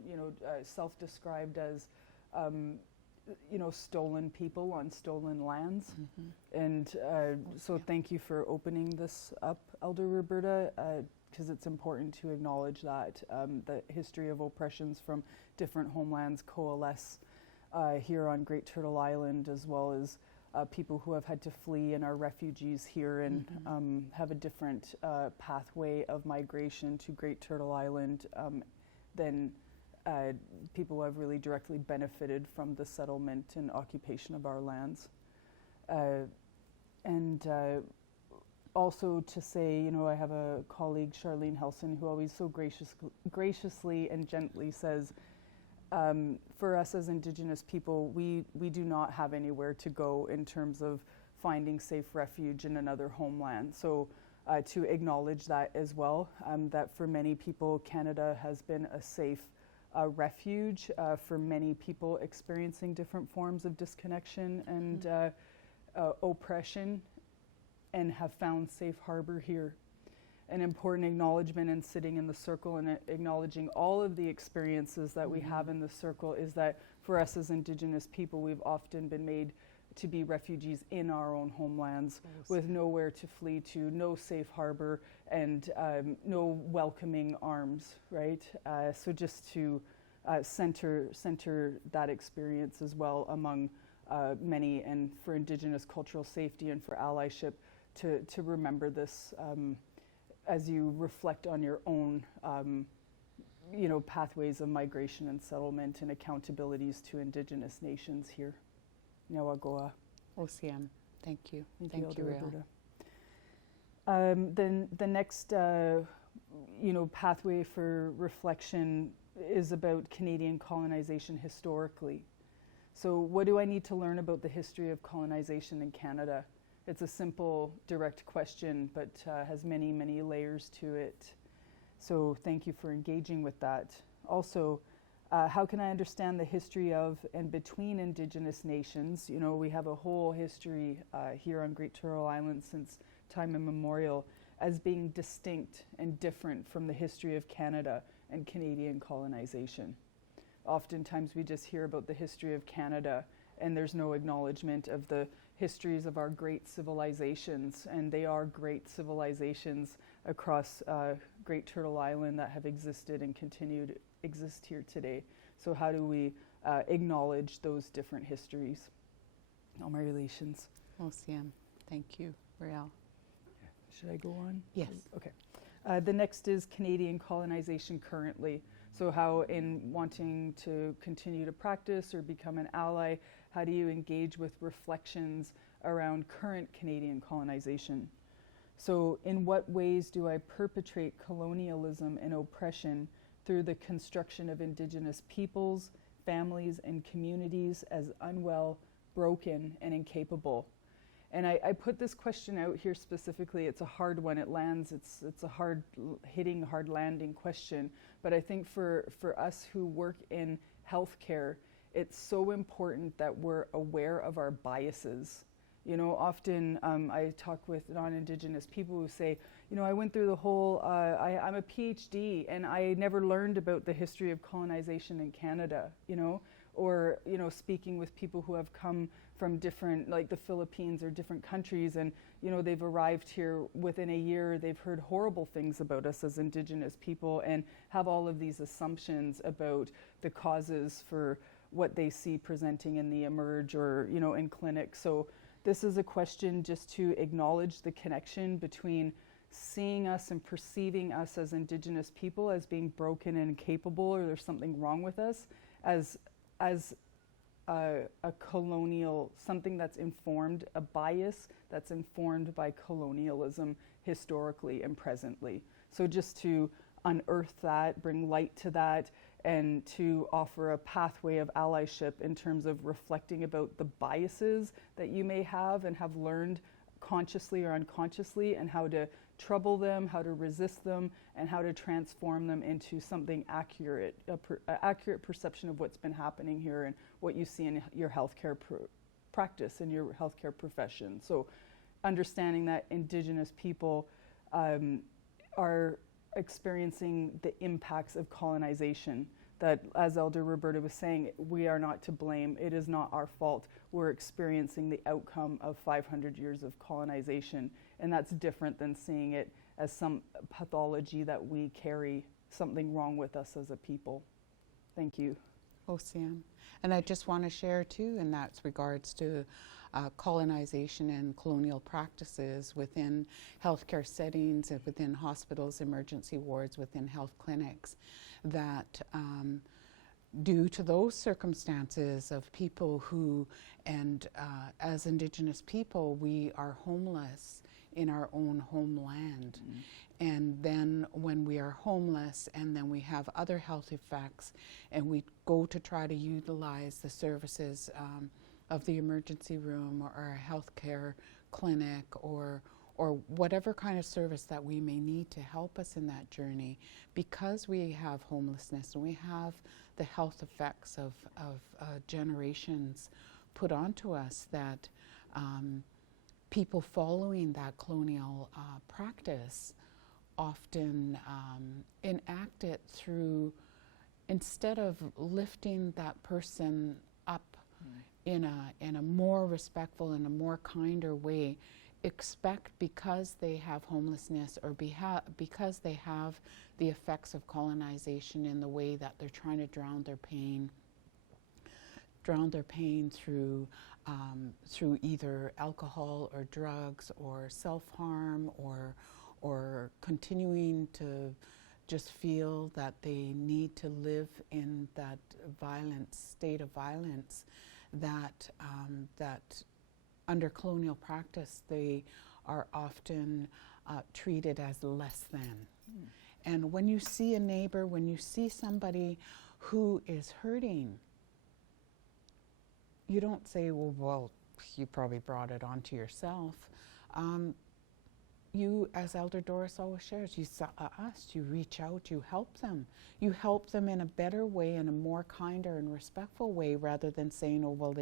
self-described as, stolen people on stolen lands. Mm-hmm. And so thank you for opening this up, Elder Roberta, because it's important to acknowledge that the history of oppressions from different homelands coalesce here on Great Turtle Island, as well as people who have had to flee and are refugees here and have a different pathway of migration to Great Turtle Island than people who have really directly benefited from the settlement and occupation of our lands. And also to say, I have a colleague, Charlene Helson, who always so graciously and gently says, for us as Indigenous people, we do not have anywhere to go in terms of finding safe refuge in another homeland. So to acknowledge that as well, that for many people, Canada has been a safe refuge for many people experiencing different forms of disconnection and oppression, and have found safe harbor here. An important acknowledgement in sitting in the circle and acknowledging all of the experiences that we have in the circle is that for us as Indigenous people, we've often been made to be refugees in our own homelands with nowhere to flee to, no safe harbor, and no welcoming arms, right? So just to center that experience as well among many, and for Indigenous cultural safety and for allyship, to remember this as you reflect on your own, pathways of migration and settlement and accountabilities to Indigenous nations here. Nyawagoa. OCM, thank you. Thank you, Riel. Roberta. Then the next, pathway for reflection is about Canadian colonization historically. So what do I need to learn about the history of colonization in Canada? It's a simple, direct question, but has many, many layers to it. So thank you for engaging with that. Also, how can I understand the history of and between Indigenous nations? We have a whole history here on Great Turtle Island since time immemorial as being distinct and different from the history of Canada and Canadian colonization. Oftentimes we just hear about the history of Canada, and there's no acknowledgement of the histories of our great civilizations, and they are great civilizations across Great Turtle Island that have existed and continue to exist here today. So how do we acknowledge those different histories? All my relations. Ocean. Thank you, Riel. Should I go on? Yes. Okay. The next is Canadian colonization currently. So how, in wanting to continue to practice or become an ally, how do you engage with reflections around current Canadian colonization? So in what ways do I perpetrate colonialism and oppression through the construction of Indigenous peoples, families, and communities as unwell, broken, and incapable? And I put this question out here specifically. It's a hard one. It lands. It's a hard hitting, hard landing question. But I think for us who work in healthcare, it's so important that we're aware of our biases. You know, often I talk with non-Indigenous people who say, you know, I went through the whole, I'm a PhD and I never learned about the history of colonization in Canada, you know, or, you know, speaking with people who have come from different, like the Philippines or different countries, and, you know, they've arrived here within a year, they've heard horrible things about us as Indigenous people and have all of these assumptions about the causes for what they see presenting in the emerge or, you know, in clinics. So this is a question just to acknowledge the connection between seeing us and perceiving us as Indigenous people as being broken and incapable, or there's something wrong with us, as a colonial, something that's informed, a bias that's informed by colonialism historically and presently. So just to unearth that, bring light to that, and to offer a pathway of allyship in terms of reflecting about the biases that you may have and have learned consciously or unconsciously, and how to trouble them, how to resist them, and how to transform them into something accurate, accurate perception of what's been happening here and what you see in your healthcare practice and your healthcare profession. So understanding that Indigenous people are experiencing the impacts of colonization, that, as Elder Roberta was saying, we are not to blame. It is not our fault. We're experiencing the outcome of 500 years of colonization, and that's different than seeing it as some pathology that we carry, something wrong with us as a people. Thank you. Ocean. And I just want to share too, in that regards to colonization and colonial practices within healthcare settings and within hospitals, emergency wards, within health clinics, that due to those circumstances of people who, and as Indigenous people, we are homeless in our own homeland. Mm-hmm. And then when we are homeless and then we have other health effects and we go to try to utilize the services of the emergency room or a healthcare clinic or whatever kind of service that we may need to help us in that journey, because we have homelessness and we have the health effects of generations put onto us, that people following that colonial practice often enact it through, instead of lifting that person up in a more respectful and a more kinder way, expect, because they have homelessness or because they have the effects of colonization in the way that they're trying to drown their pain through either alcohol or drugs or self-harm or continuing to just feel that they need to live in that state of violence, that under colonial practice they are often treated as less than. Mm. And when you see a neighbor, when you see somebody who is hurting, you don't say, well, you probably brought it onto yourself. You, as Elder Doris always shares, you saw us, you reach out, you help them. You help them in a better way, in a more kinder and respectful way, rather than saying, oh, well,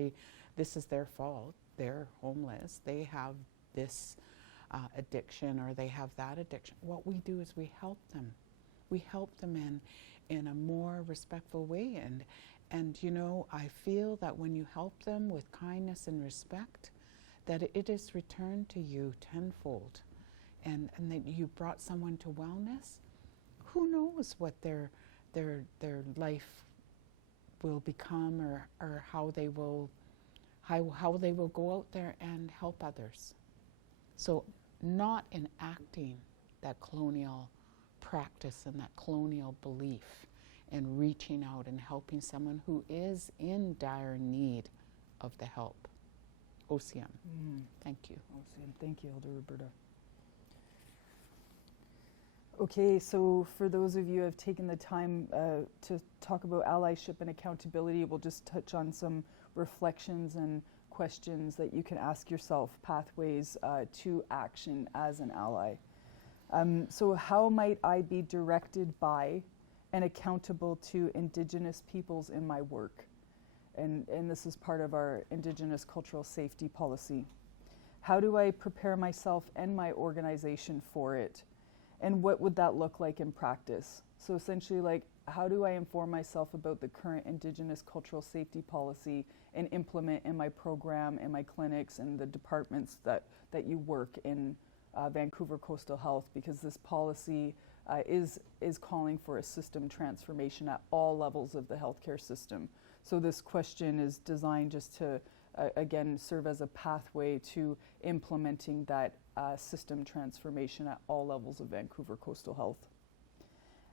this is their fault. They're homeless. They have this addiction or they have that addiction. What we do is we help them. we help them in a more respectful way. And you know, I feel that when you help them with kindness and respect, that it is returned to you tenfold. And that you brought someone to wellness, who knows what their life will become, or how they will go out there and help others. So not enacting that colonial practice and that colonial belief, and reaching out and helping someone who is in dire need of the help. OCM. Thank you. OCM. Thank you, Elder Roberta. Okay, so for those of you who have taken the time to talk about allyship and accountability, we'll just touch on some reflections and questions that you can ask yourself, pathways to action as an ally. So how might I be directed by and accountable to Indigenous peoples in my work? And this is part of our Indigenous cultural safety policy. How do I prepare myself and my organization for it? And what would that look like in practice? So essentially, like, how do I inform myself about the current Indigenous cultural safety policy and implement in my program, in my clinics, and the departments that you work in Vancouver Coastal Health? Because this policy is calling for a system transformation at all levels of the healthcare system. So this question is designed just to, again, serve as a pathway to implementing that system transformation at all levels of Vancouver Coastal Health.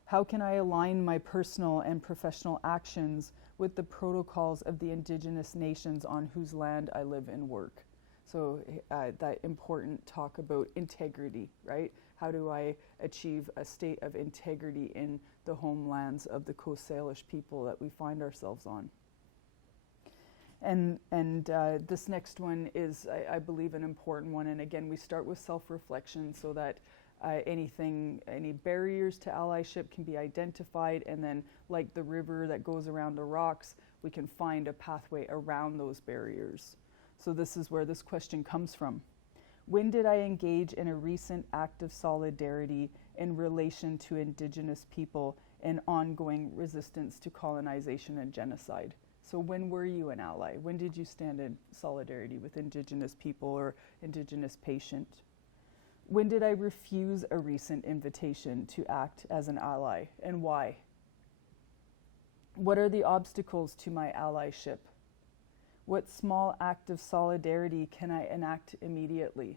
How can I align my personal and professional actions with the protocols of the Indigenous nations on whose land I live and work? So that important talk about integrity, right? How do I achieve a state of integrity in the homelands of the Coast Salish people that we find ourselves on? And this next one is, I believe, an important one. And again, we start with self-reflection so that any barriers to allyship can be identified, and then, like the river that goes around the rocks, we can find a pathway around those barriers. So this is where this question comes from. When did I engage in a recent act of solidarity in relation to Indigenous people and ongoing resistance to colonization and genocide? So when were you an ally? When did you stand in solidarity with Indigenous people or Indigenous patient? When did I refuse a recent invitation to act as an ally, and why? What are the obstacles to my allyship? What small act of solidarity can I enact immediately?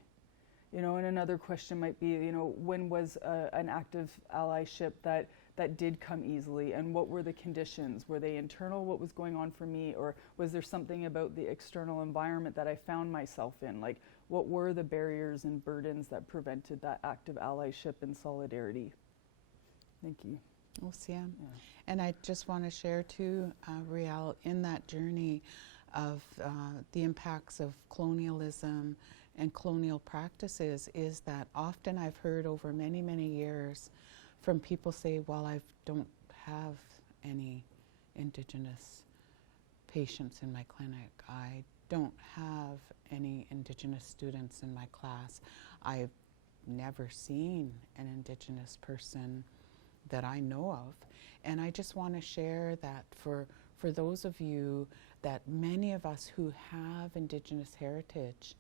You know, and another question might be, you know, when was an act of allyship that did come easily, and what were the conditions? Were they internal, what was going on for me, or was there something about the external environment that I found myself in? Like, what were the barriers and burdens that prevented that act of allyship and solidarity? Thank you. OCM. Yeah. And I just want to share too, Riel, in that journey of the impacts of colonialism and colonial practices, is that often I've heard over many, many years from people say, well, I don't have any Indigenous patients in my clinic. I don't have any Indigenous students in my class. I've never seen an Indigenous person that I know of. And I just want to share that for those of you, that many of us who have Indigenous heritage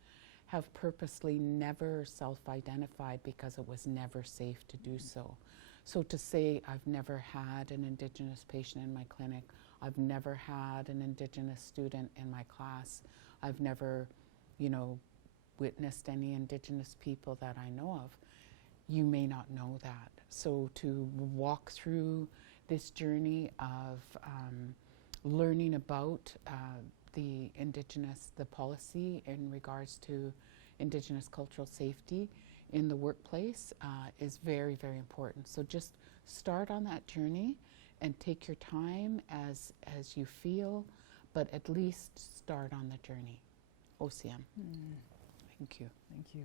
have purposely never self-identified because it was never safe to do so. So to say, I've never had an Indigenous patient in my clinic, I've never had an Indigenous student in my class, I've never, you know, witnessed any Indigenous people that I know of, you may not know that. So to walk through this journey of learning about the policy in regards to Indigenous cultural safety in the workplace is very, very important. So just start on that journey and take your time as you feel, but at least start on the journey. OCM. Thank you. Thank you.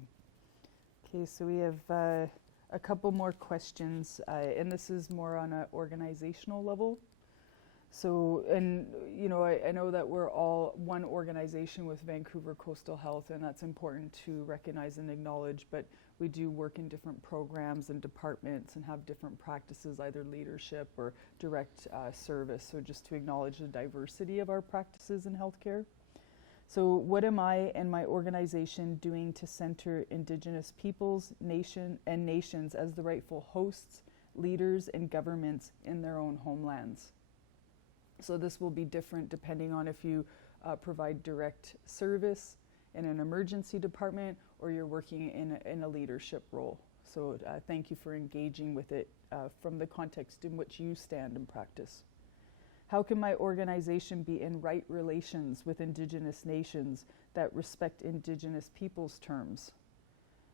Okay, so we have a couple more questions, and this is more on an organizational level. So, and you know, I know that we're all one organization with Vancouver Coastal Health, and that's important to recognize and acknowledge, but we do work in different programs and departments and have different practices, either leadership or direct service. So just to acknowledge the diversity of our practices in healthcare. So what am I and my organization doing to center Indigenous peoples, nations as the rightful hosts, leaders, and governments in their own homelands? So this will be different depending on if you provide direct service in an emergency department or you're working in a leadership role. So thank you for engaging with it from the context in which you stand and practice. How can my organization be in right relations with Indigenous nations that respect Indigenous peoples' terms?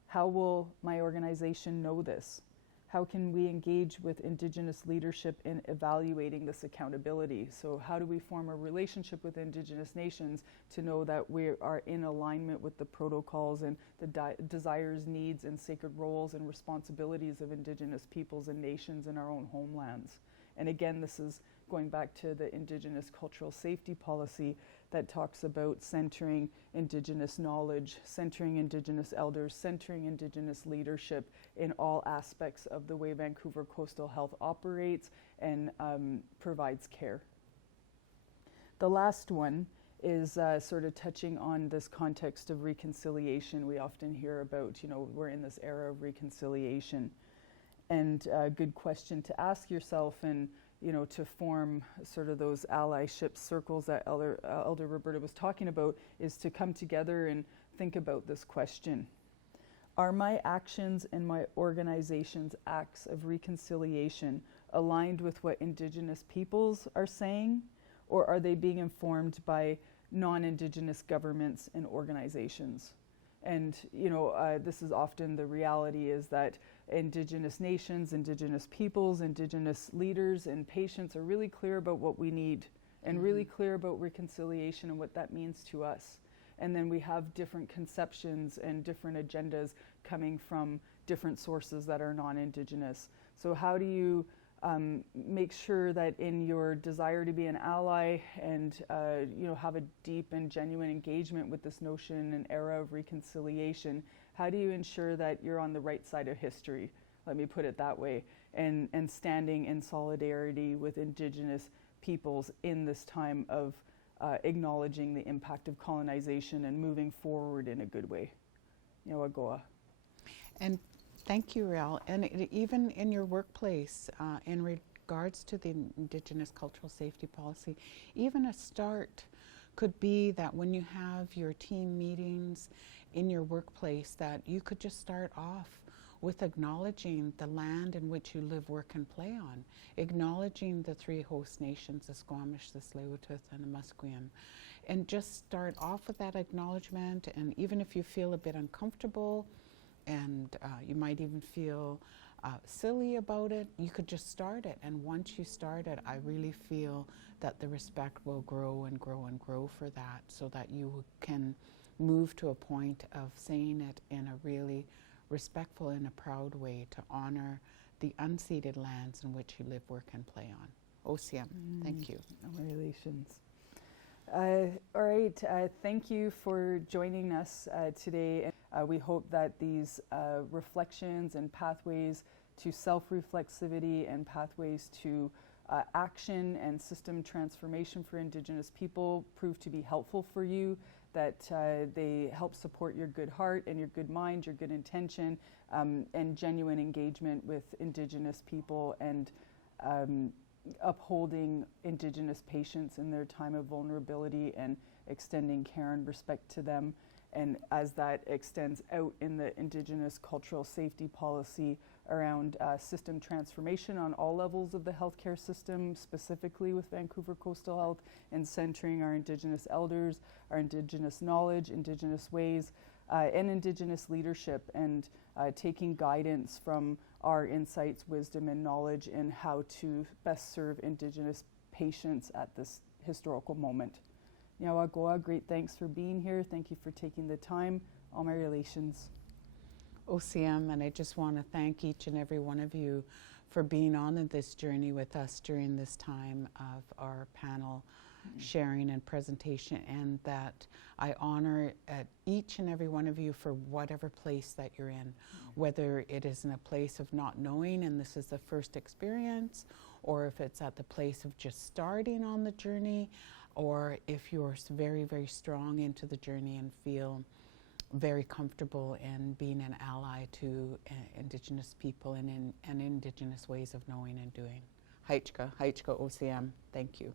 How will my organization know this? How can we engage with Indigenous leadership in evaluating this accountability? So how do we form a relationship with Indigenous nations to know that we are in alignment with the protocols and the desires, needs, and sacred roles and responsibilities of Indigenous peoples and nations in our own homelands? And again, this is going back to the Indigenous cultural safety policy that talks about centering Indigenous knowledge, centering Indigenous elders, centering Indigenous leadership in all aspects of the way Vancouver Coastal Health operates and provides care. The last one is sort of touching on this context of reconciliation. We often hear about, you know, we're in this era of reconciliation. And a good question to ask yourself, and you know, to form sort of those allyship circles that Elder Roberta was talking about, is to come together and think about this question. Are my actions and my organization's acts of reconciliation aligned with what Indigenous peoples are saying, or are they being informed by non-Indigenous governments and organizations? And you know, this is often the reality, is that Indigenous nations, Indigenous peoples, Indigenous leaders and patients are really clear about what we need and really clear about reconciliation and what that means to us. And then we have different conceptions and different agendas coming from different sources that are non-Indigenous. So how do you make sure that in your desire to be an ally and you know, have a deep and genuine engagement with this notion and era of reconciliation, how do you ensure that you're on the right side of history, let me put it that way, and standing in solidarity with Indigenous peoples in this time of acknowledging the impact of colonization and moving forward in a good way? Yawagoa. And thank you, Riel. And even in your workplace, in regards to the Indigenous cultural safety policy, even a start could be that when you have your team meetings in your workplace, that you could just start off with acknowledging the land in which you live, work, and play on, acknowledging the three host nations, the Squamish, the Tsleil-Waututh, and the Musqueam, and just start off with that acknowledgement. And even if you feel a bit uncomfortable, and you might even feel silly about it, you could just start it. And once you start it, I really feel that the respect will grow and grow and grow for that, so that you can move to a point of saying it in a really respectful and a proud way to honor the unceded lands in which you live, work, and play on. OCM, thank you. Relations. All right, thank you for joining us today. We hope that these reflections and pathways to self-reflexivity and pathways to action and system transformation for Indigenous people prove to be helpful for you, that they help support your good heart and your good mind, your good intention, and genuine engagement with Indigenous people, and upholding Indigenous patients in their time of vulnerability and extending care and respect to them. And as that extends out in the Indigenous cultural safety policy around system transformation on all levels of the healthcare system, specifically with Vancouver Coastal Health, and centering our Indigenous elders, our Indigenous knowledge, Indigenous ways, and Indigenous leadership, and taking guidance from our insights, wisdom, and knowledge in how to best serve Indigenous patients at this historical moment. Yawagoa, great thanks for being here. Thank you for taking the time. All my relations. OCM, and I just want to thank each and every one of you for being on this journey with us during this time of our panel sharing and presentation, and that I honor each and every one of you for whatever place that you're in, whether it is in a place of not knowing and this is the first experience, or if it's at the place of just starting on the journey, or if you're very, very strong into the journey and feel very comfortable in being an ally to Indigenous people and Indigenous ways of knowing and doing. Haichka, Haichka OCM, thank you.